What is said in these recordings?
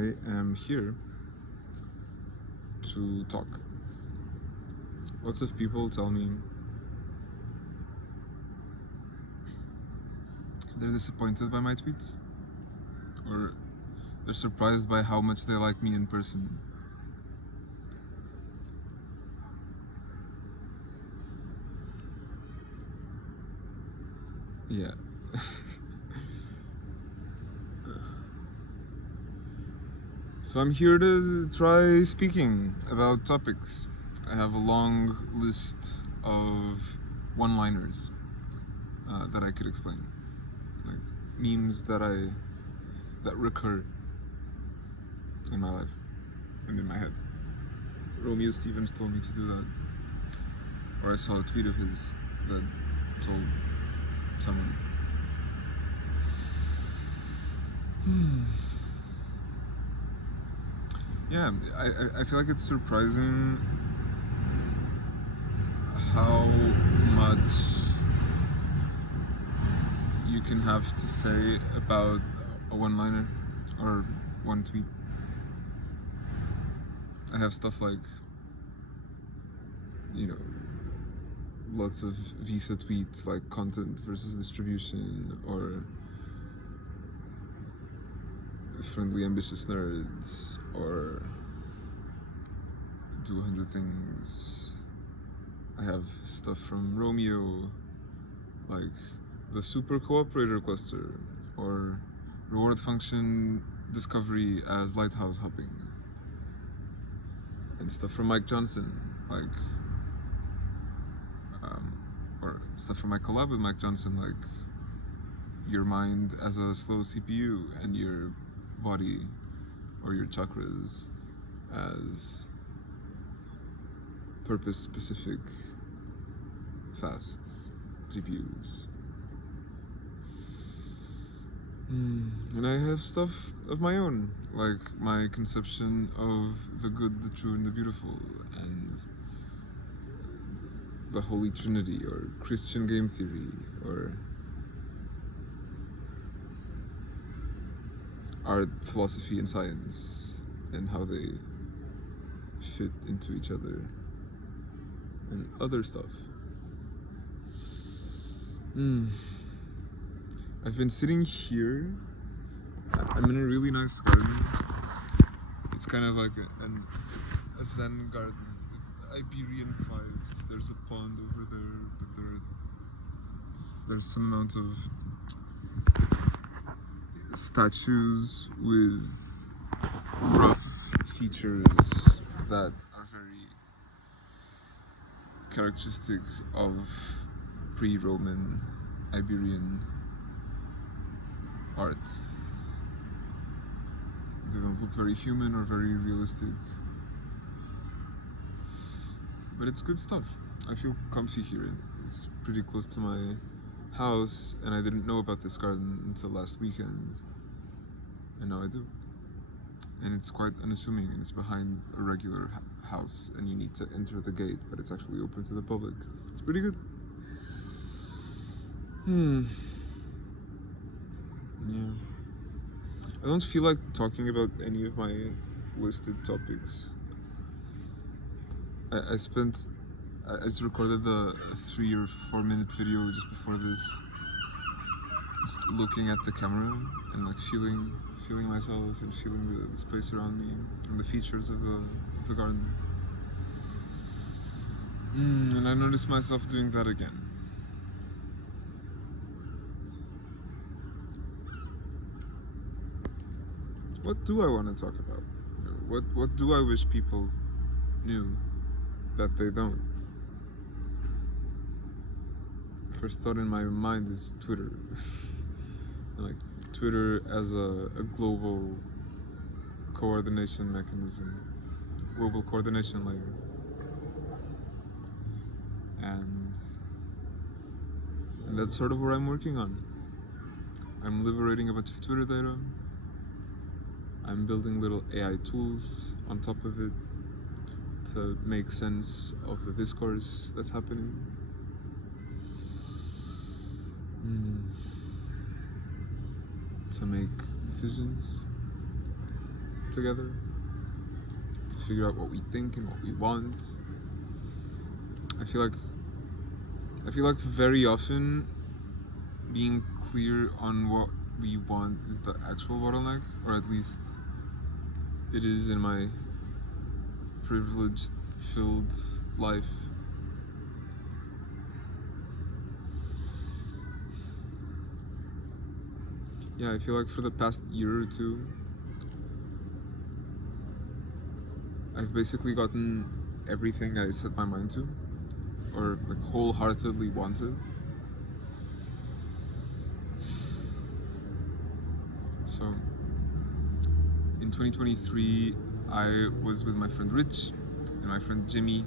I am here to talk. Lots of people tell me they're disappointed by my tweets, or they're surprised by how much they like me in person. Yeah. So I'm here to try speaking about topics. I have a long list of one-liners that I could explain, like memes that recur in my life and in my head. Romeo Stevens told me to do that, or I saw a tweet of his that told someone. Yeah, I feel like it's surprising how much you can have to say about a one-liner or one tweet. I have stuff like, lots of Visa tweets like content versus distribution, or friendly ambitious nerds, or do 100 things. I have stuff from Romeo, like the super cooperator cluster, or reward function discovery as lighthouse hopping, and stuff from Mike Johnson, like or stuff from my collab with Mike Johnson, like your mind as a slow CPU and your body or your chakras as purpose-specific fast GPUs. And I have stuff of my own, like my conception of the good, the true, and the beautiful, and the Holy Trinity, or Christian game theory, or art, philosophy, and science, and how they fit into each other, and other stuff. I've been sitting here. I'm in a really nice garden. It's kind of like a Zen garden with Iberian vibes. There's a pond over there, but there's some amount of statues with rough features that are very characteristic of pre-Roman Iberian art. They don't look very human or very realistic, but it's good stuff. I feel comfy here. It's pretty close to my house, and I didn't know about this garden until last weekend, and now I do. And it's quite unassuming, and it's behind a regular house, and you need to enter the gate, but it's actually open to the public. It's pretty good. Yeah. I don't feel like talking about any of my listed topics. I just recorded the 3 or 4 minute video just before this, just looking at the camera and like feeling myself and feeling the space around me and the features of the garden. And I noticed myself doing that again. What do I want to talk about? What do I wish people knew that they don't? First thought in my mind is Twitter. Like Twitter as a global coordination mechanism, global coordination layer. And that's sort of what I'm working on. I'm liberating a bunch of Twitter data. I'm building little AI tools on top of it to make sense of the discourse that's happening. To make decisions. together to figure out what we think and what we want. I feel like very often being clear on what we want is the actual bottleneck, or at least it is in my privileged filled life. Yeah, I feel like for the past year or two, I've basically gotten everything I set my mind to, or like wholeheartedly wanted. So, in 2023, I was with my friend Rich and my friend Jimmy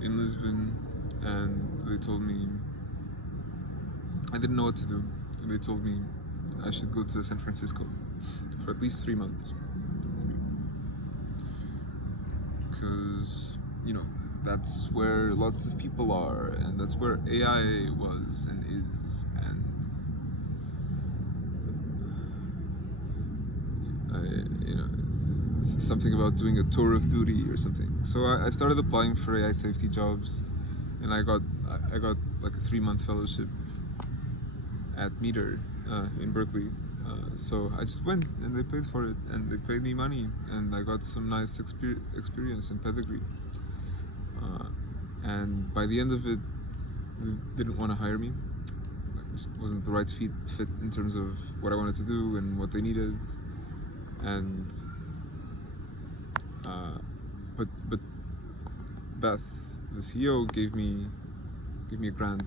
in Lisbon, and they told me I didn't know what to do, and they told me I should go to San Francisco for at least 3 months, because that's where lots of people are, and that's where AI was and is, and something about doing a tour of duty or something. So I started applying for AI safety jobs, and I got like a 3-month fellowship at Meter in Berkeley. So I just went, and they paid for it, and they paid me money, and I got some nice experience and pedigree. And by the end of it, they didn't want to hire me. It just wasn't the right fit in terms of what I wanted to do and what they needed. And but Beth, the CEO, gave me a grant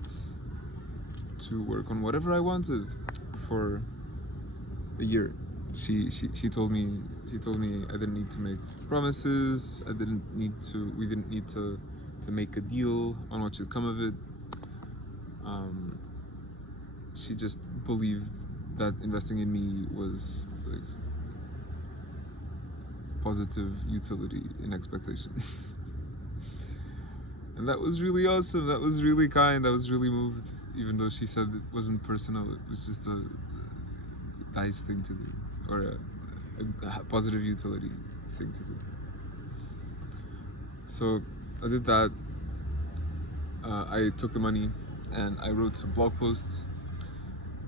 to work on whatever I wanted for a year. She told me I didn't need to make promises. We didn't need to make a deal on what should come of it. She just believed that investing in me was like positive utility in expectation. And that was really awesome. That was really kind. I was really moved, even though she said it wasn't personal. It was just a nice thing to do, or a positive utility thing to do. So I did that. I took the money and I wrote some blog posts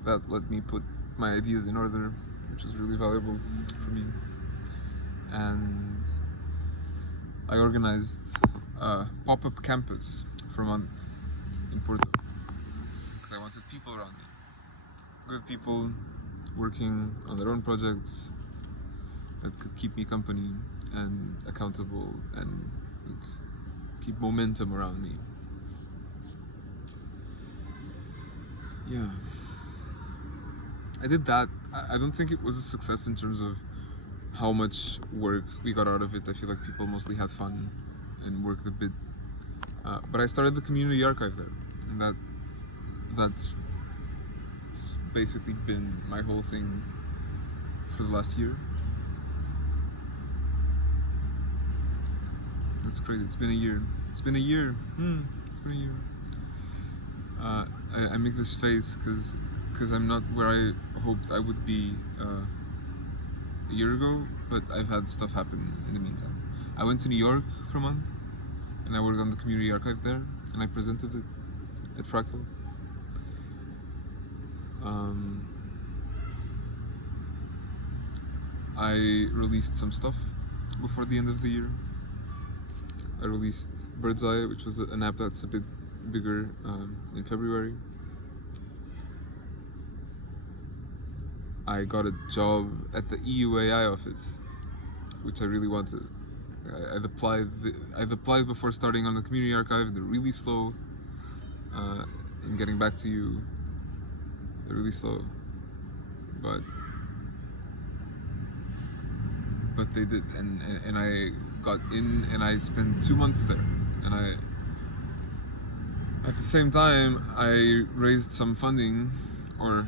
that let me put my ideas in order, which was really valuable for me. And I organized a pop-up campus for a month in Porto, because I wanted people around me, good people working on their own projects that could keep me company and accountable and keep momentum around me. Yeah, I did that. I don't think it was a success in terms of how much work we got out of it. I feel like people mostly had fun and worked a bit. But I started the community archive there, and that's basically been my whole thing for the last year. That's crazy. It's been a year. It's been a year. It's been a year. I make this face because I'm not where I hoped I would be a year ago, but I've had stuff happen in the meantime. I went to New York for a month, and I worked on the community archive there, and I presented it at Fractal. I released some stuff before the end of the year. I released Bird's Eye, which was an app that's a bit bigger, in February. I got a job at the EUAI office, which I really wanted. I'd applied before starting on the community archive. They're really slow in getting back to you. They're really slow, but they did, and I got in, and I spent 2 months there, and at the same time I raised some funding, or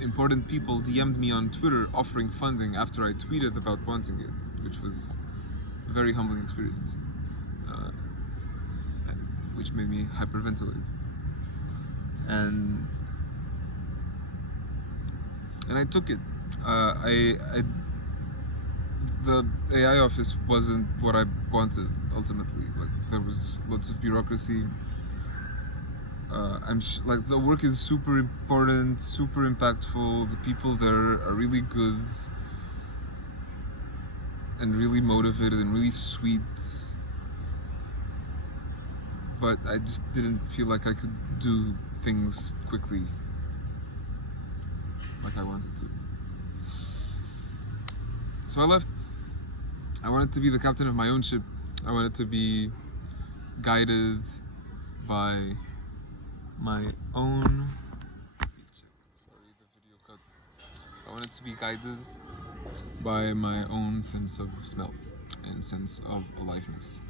important people DM'd me on Twitter offering funding after I tweeted about wanting it, which was a very humbling experience, which made me hyperventilate. And I took it. the AI office wasn't what I wanted ultimately. Like there was lots of bureaucracy. Like the work is super important, super impactful. The people there are really good and really motivated and really sweet. But I just didn't feel like I could do things quickly like I wanted to. So I left. I wanted to be the captain of my own ship. I wanted to be guided by my own. Sorry, the video cut. I wanted to be guided by my own sense of smell and sense of aliveness.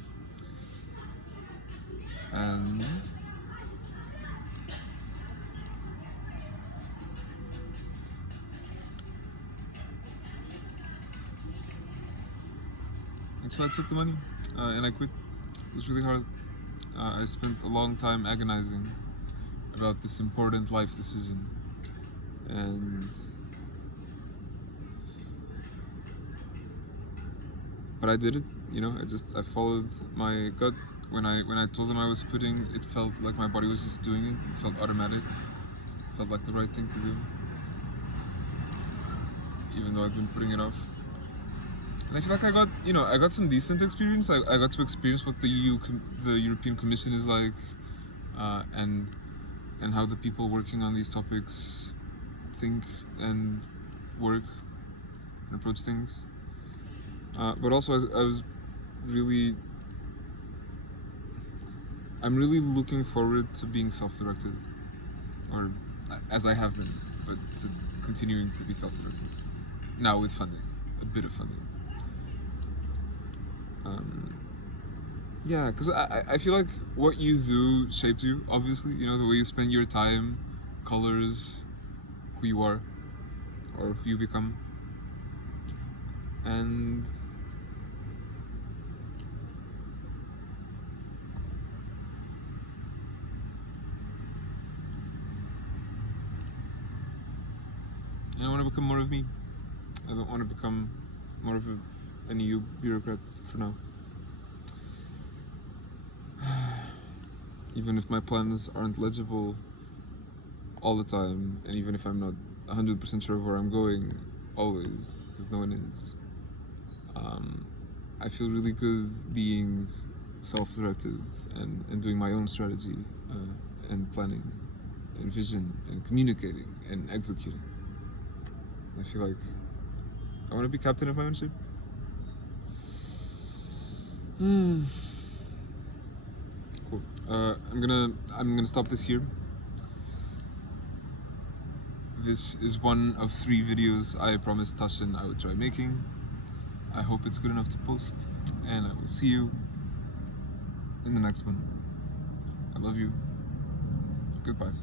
And so I took the money and I quit. It was really hard. I spent a long time agonizing about this important life decision. But I did it, I followed my gut. When I told them I was quitting, it felt like my body was just doing it. It felt automatic. It felt like the right thing to do, even though I'd been putting it off. And I feel like I got some decent experience. I got to experience what the European Commission is like, and how the people working on these topics think and work and approach things. But also, I'm really looking forward to being self-directed, or as I have been, but to continuing to be self-directed. Now with funding, a bit of funding. Yeah, because I feel like what you do shapes you, obviously. The way you spend your time colors who you are, or who you become. And I want to become more of me. I don't want to become more of an EU bureaucrat for now. Even if my plans aren't legible all the time, and even if I'm not 100% sure of where I'm going, always, because no one is. I feel really good being self-directed and doing my own strategy and planning and vision and communicating and executing. I feel like I want to be captain of my own ship. Cool. I'm gonna stop this here. This is one of 3 videos I promised Tashin I would try making. I hope it's good enough to post, and I will see you in the next one. I love you. Goodbye.